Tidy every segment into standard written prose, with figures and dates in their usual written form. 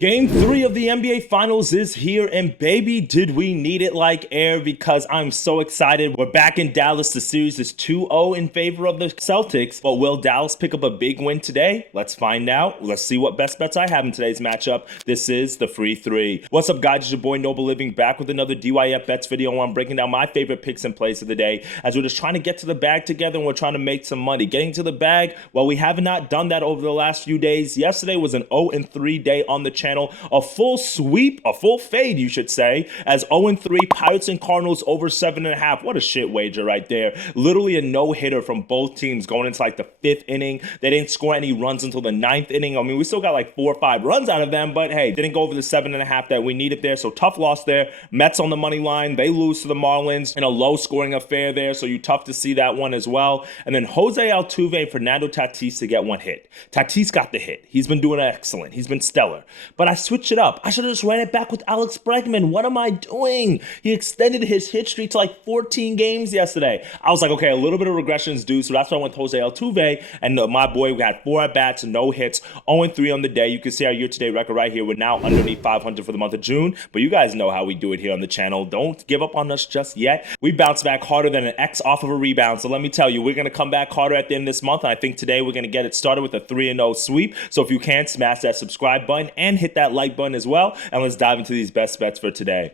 Game 3 of the NBA Finals is here, and baby, did we need it like air, because I'm so excited. We're back in Dallas. The series is 2-0 in favor of the Celtics, but will Dallas pick up a big win today? Let's find out. Let's see what best bets I have in today's matchup. This is the Free 3. What's up, guys? It's your boy Noble Living, back with another DYF Bets video where I'm breaking down my favorite picks and plays of the day, as we're just trying to get to the bag together and we're trying to make some money. Getting to the bag, well, we have not done that over the last few days. Yesterday was an 0-3 day on the channel. A full sweep, a full fade, you should say, as 0-3 Pirates and Cardinals over 7.5. What a shit wager right there. Literally a no-hitter from both teams going into like the 5th inning. They didn't score any runs until the 9th inning. I mean, we still got like 4 or 5 runs out of them, but hey, didn't go over the 7.5 that we needed there. So tough loss there. Mets on the money line. They lose to the Marlins in a low-scoring affair there. So you tough to see that one as well. And then Jose Altuve and Fernando Tatis to get one hit. Tatis got the hit. He's been doing excellent. He's been stellar. But I switched it up. I should have just ran it back with Alex Bregman. What am I doing? He extended his hit streak to like 14 games yesterday. I was like, okay, a little bit of regression is due, so that's why I went with Jose Altuve. And my boy, we had 4 at-bats, no hits, 0-3 on the day. You can see our year-to-date record right here. We're now underneath 500 for the month of June, but you guys know how we do it here on the channel. Don't give up on us just yet. We bounce back harder than an X off of a rebound, so let me tell you, we're going to come back harder at the end of this month, and I think today we're going to get it started with a 3-0 sweep. So if you can, smash that subscribe button and hit that like button as well, and let's dive into these best bets for today.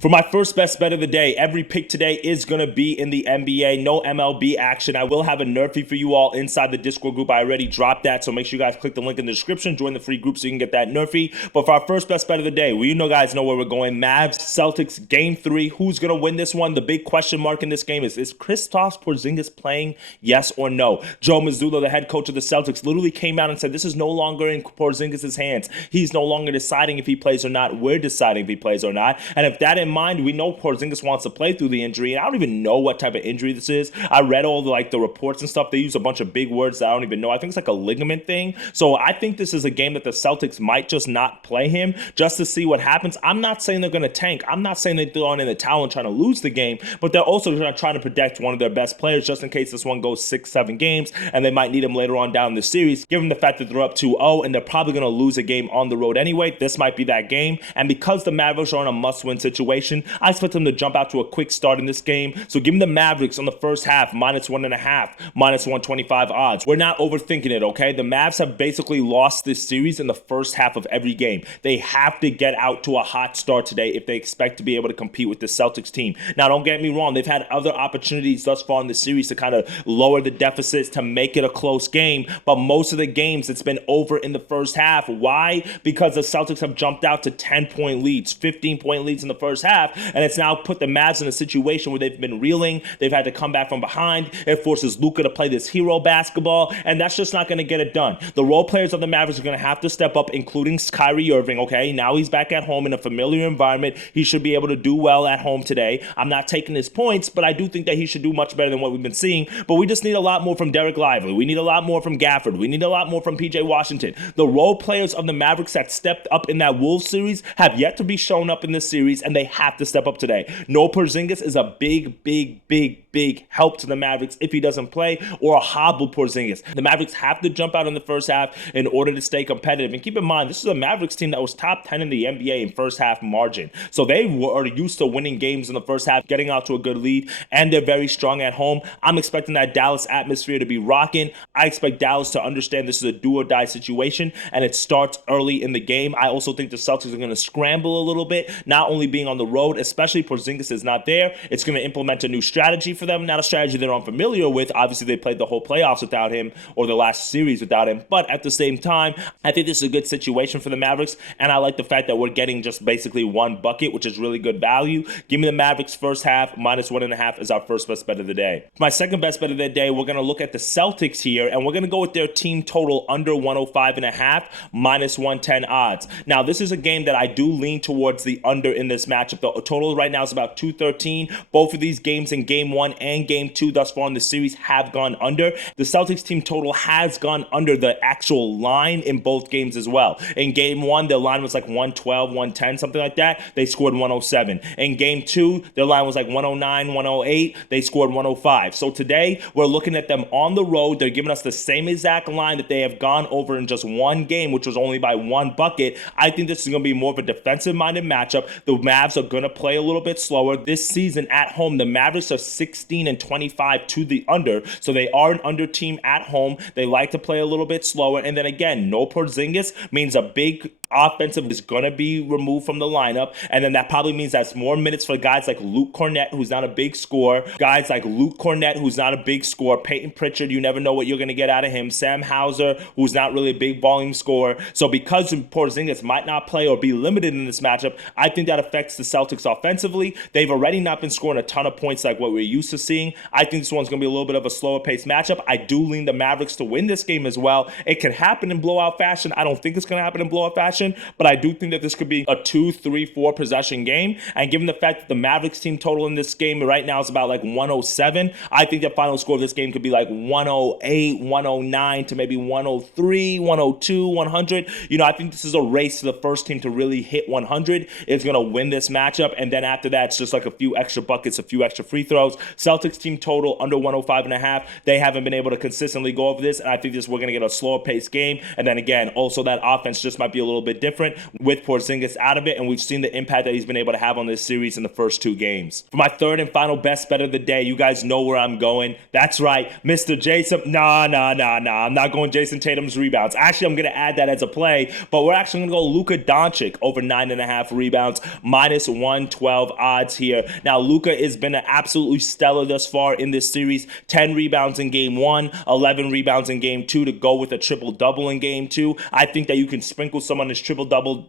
For my first best bet of the day, every pick today is going to be in the NBA. No MLB action. I will have a Nerfy for you all inside the Discord group. I already dropped that, so make sure you guys click the link in the description. Join the free group so you can get that Nerfy. But for our first best bet of the day, well, you guys know where we're going. Mavs, Celtics, Game 3. Who's going to win this one? The big question mark in this game is Kristaps Porzingis playing? Yes or no? Joe Mazzulla, the head coach of the Celtics, literally came out and said this is no longer in Porzingis' hands. He's no longer deciding if he plays or not. We're deciding if he plays or not. And if that in mind, we know Porzingis wants to play through the injury, and I don't even know what type of injury this is. I read all the reports and stuff. They use a bunch of big words that I don't even know. I think it's like a ligament thing. So I think this is a game that the Celtics might just not play him just to see what happens. I'm not saying they're going to tank. I'm not saying they're throwing in the towel and trying to lose the game, but they're also trying to protect one of their best players just in case this one goes 6-7 games, and they might need him later on down the series. Given the fact that they're up 2-0 and they're probably going to lose a game on the road anyway, this might be that game. And because the Mavericks are in a must-win situation, I expect them to jump out to a quick start in this game. So give me the Mavericks on the first half, -1.5, -125 odds. We're not overthinking it, okay? The Mavs have basically lost this series in the first half of every game. They have to get out to a hot start today if they expect to be able to compete with the Celtics team. Now, don't get me wrong. They've had other opportunities thus far in the series to kind of lower the deficits, to make it a close game. But most of the games, it's been over in the first half. Why? Because the Celtics have jumped out to 10-point leads, 15-point leads in the first half, and it's now put the Mavs in a situation where they've been reeling. They've had to come back from behind. It forces Luka to play this hero basketball, and that's just not going to get it done. The role players of the Mavericks are going to have to step up, including Kyrie Irving, okay? Now he's back at home in a familiar environment. He should be able to do well at home today. I'm not taking his points, but I do think that he should do much better than what we've been seeing. But we just need a lot more from Derek Lively. We need a lot more from Gafford. We need a lot more from PJ Washington. The role players of the Mavericks that stepped up in that Wolves series have yet to be shown up in this series, and they have to step up today. No Porzingis is a big help to the Mavericks if he doesn't play, or a hobbled Porzingis. The Mavericks have to jump out in the first half in order to stay competitive. And keep in mind, this is a Mavericks team that was top 10 in the NBA in first half margin. So they were used to winning games in the first half, getting out to a good lead, and they're very strong at home. I'm expecting that Dallas atmosphere to be rocking. I expect Dallas to understand this is a do or die situation, and it starts early in the game. I also think the Celtics are going to scramble a little bit, not only being on the road, especially Porzingis is not there. It's going to implement a new strategy for them, not a strategy they're unfamiliar with. Obviously, they played the whole playoffs without him, or the last series without him, but at the same time, I think this is a good situation for the Mavericks, and I like the fact that we're getting just basically one bucket, which is really good value. Give me the Mavericks first half, -1.5 is our first best bet of the day. My second best bet of the day, we're going to look at the Celtics here, and we're going to go with their team total under 105.5, -110 odds. Now, this is a game that I do lean towards the under in this matchup. matchup. The total right now is about 213. Both of these games in game 1 and game 2 thus far in the series have gone under. The Celtics team total has gone under the actual line in both games as well. In game 1, their line was like 112, 110, something like that. They scored 107. In game 2, their line was like 109, 108. They scored 105. So today, we're looking at them on the road. They're giving us the same exact line that they have gone over in just one game, which was only by one bucket. I think this is going to be more of a defensive-minded matchup. The Mavs are going to play a little bit slower. This season at home, the Mavericks are 16-25 to the under, so they are an under team at home. They like to play a little bit slower, and then again, no Porzingis means a big offensive is going to be removed from the lineup, and then that probably means that's more minutes for guys like Luke Cornett, who's not a big scorer, guys like Luke Cornett, who's not a big scorer, Peyton Pritchard, you never know what you're going to get out of him, Sam Hauser, who's not really a big volume scorer. So because Porzingis might not play or be limited in this matchup, I think that affects the Celtics offensively. They've already not been scoring a ton of points like what we're used to seeing. I think this one's going to be a little bit of a slower paced matchup. I do lean the Mavericks to win this game as well. It can happen in blowout fashion. I don't think it's going to happen in blowout fashion, but I do think that this could be a 2, 3, 4 possession game. And given the fact that the Mavericks team total in this game right now is about like 107, I think the final score of this game could be like 108, 109 to maybe 103, 102, 100. I think this is a race to the first team to really hit 100. It's going to win this matchup. And then after that, it's just like a few extra buckets, a few extra free throws. Celtics team total under 105.5. They haven't been able to consistently go over this. And I think we're going to get a slower paced game. And then again, also that offense just might be a little bit different with Porzingis out of it. And we've seen the impact that he's been able to have on this series in the first 2 games. For my third and final best bet of the day, you guys know where I'm going. That's right, Mr. Jason. Nah. I'm not going Jason Tatum's rebounds. Actually, I'm going to add that as a play, but we're actually going to go Luka Doncic over 9.5 rebounds, minus 112 odds here. Now, Luka has been absolutely stellar thus far in this series. 10 rebounds in game 1, 11 rebounds in game 2 to go with a triple-double in game 2. I think that you can sprinkle some on this triple-double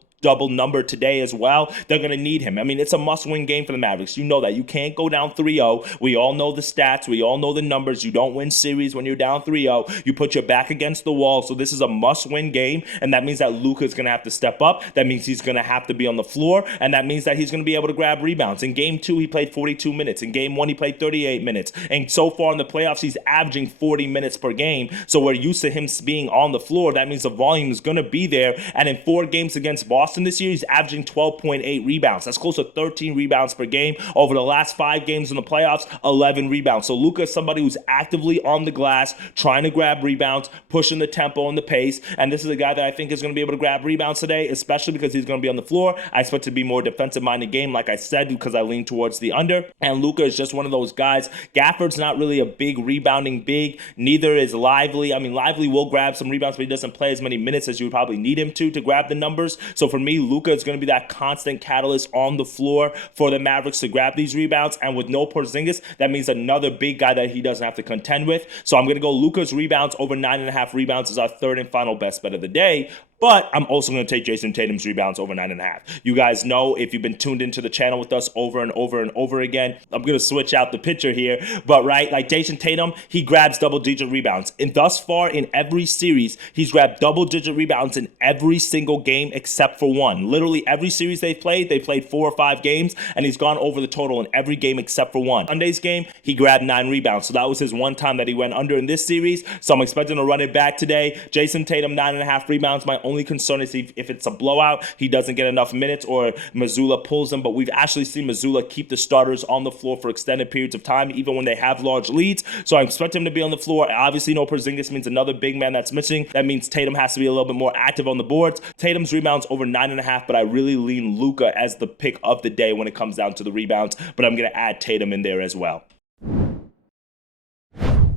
number today as well. They're going to need him. I mean, it's a must-win game for the Mavericks. You know that. You can't go down 3-0. We all know the stats. We all know the numbers. You don't win series when you're down 3-0. You put your back against the wall. So this is a must-win game, and that means that Luka is going to have to step up. That means he's going to have to be on the floor, and that means that he's going to be able to grab rebounds. In game 2, he played 42 minutes. In game 1, he played 38 minutes. And so far in the playoffs, he's averaging 40 minutes per game. So we're used to him being on the floor. That means the volume is going to be there. And in 4 games against Boston this year, he's averaging 12.8 rebounds. That's close to 13 rebounds per game. Over the last 5 games in the playoffs, 11 rebounds. So Luka is somebody who's actively on the glass, trying to grab rebounds, pushing the tempo and the pace. And this is a guy that I think is going to be able to grab rebounds today, especially because he's going to be on the floor. I expect it to be more defensive-minded game, like I said, because I lean towards the under. And Luka is just one of those guys. Gafford's not really a big rebounding big. Neither is Lively. I mean, Lively will grab some rebounds, but he doesn't play as many minutes as you would probably need him to grab the numbers. So for me, Luka is going to be that constant catalyst on the floor for the Mavericks to grab these rebounds. And with no Porzingis, that means another big guy that he doesn't have to contend with. So I'm going to go Luka's rebounds over 9.5 rebounds as our third and final best bet of the day. But I'm also going to take Jason Tatum's rebounds over 9.5. You guys know, if you've been tuned into the channel with us over and over and over again, I'm going to switch out the picture here. But right, like Jason Tatum, he grabs double-digit rebounds. And thus far in every series, he's grabbed double-digit rebounds in every single game except for one. Literally every series they played 4 or 5 games, and he's gone over the total in every game except for one. Sunday's game, he grabbed 9 rebounds. So that was his one time that he went under in this series. So I'm expecting to run it back today. Jason Tatum, 9.5 rebounds. My only concern is if it's a blowout, he doesn't get enough minutes or Mazzulla pulls him. But we've actually seen Mazzulla keep the starters on the floor for extended periods of time, even when they have large leads. So I expect him to be on the floor. Obviously, no Porzingis means another big man that's missing. That means Tatum has to be a little bit more active on the boards. Tatum's rebounds over 9.5, but I really lean Luka as the pick of the day when it comes down to the rebounds. But I'm going to add Tatum in there as well.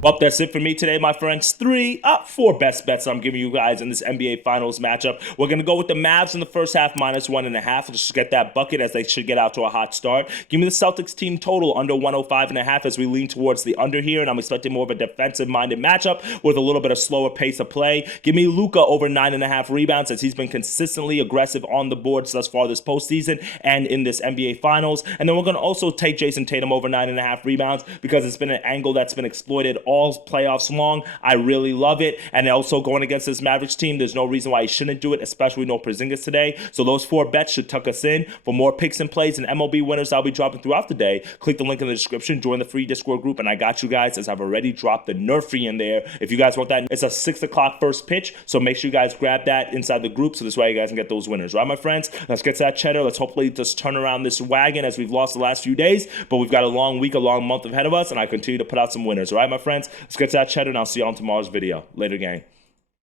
Well, that's it for me today, my friends. 4 best bets I'm giving you guys in this NBA Finals matchup. We're going to go with the Mavs in the first half, minus 1.5. Let's just get that bucket as they should get out to a hot start. Give me the Celtics team total under 105.5 as we lean towards the under here, and I'm expecting more of a defensive-minded matchup with a little bit of slower pace of play. Give me Luka over 9.5 rebounds as he's been consistently aggressive on the boards thus far this postseason and in this NBA Finals. And then we're going to also take Jason Tatum over 9.5 rebounds because it's been an angle that's been exploited all playoffs long. I really love it. And also going against this Mavericks team, there's no reason why he shouldn't do it, especially with no Porzingis today. So those 4 bets should tuck us in. For more picks and plays and MLB winners I'll be dropping throughout the day, click the link in the description, join the free Discord group, and I got you guys, as I've already dropped the Nerfy in there. If you guys want that, it's a 6 o'clock first pitch, so make sure you guys grab that inside the group so this way you guys can get those winners. Right, my friends? Let's get to that cheddar. Let's hopefully just turn around this wagon as we've lost the last few days, but we've got a long week, a long month ahead of us, and I continue to put out some winners. All right, my friends? Let's get to that cheddar, and I'll see you on tomorrow's video. Later, gang.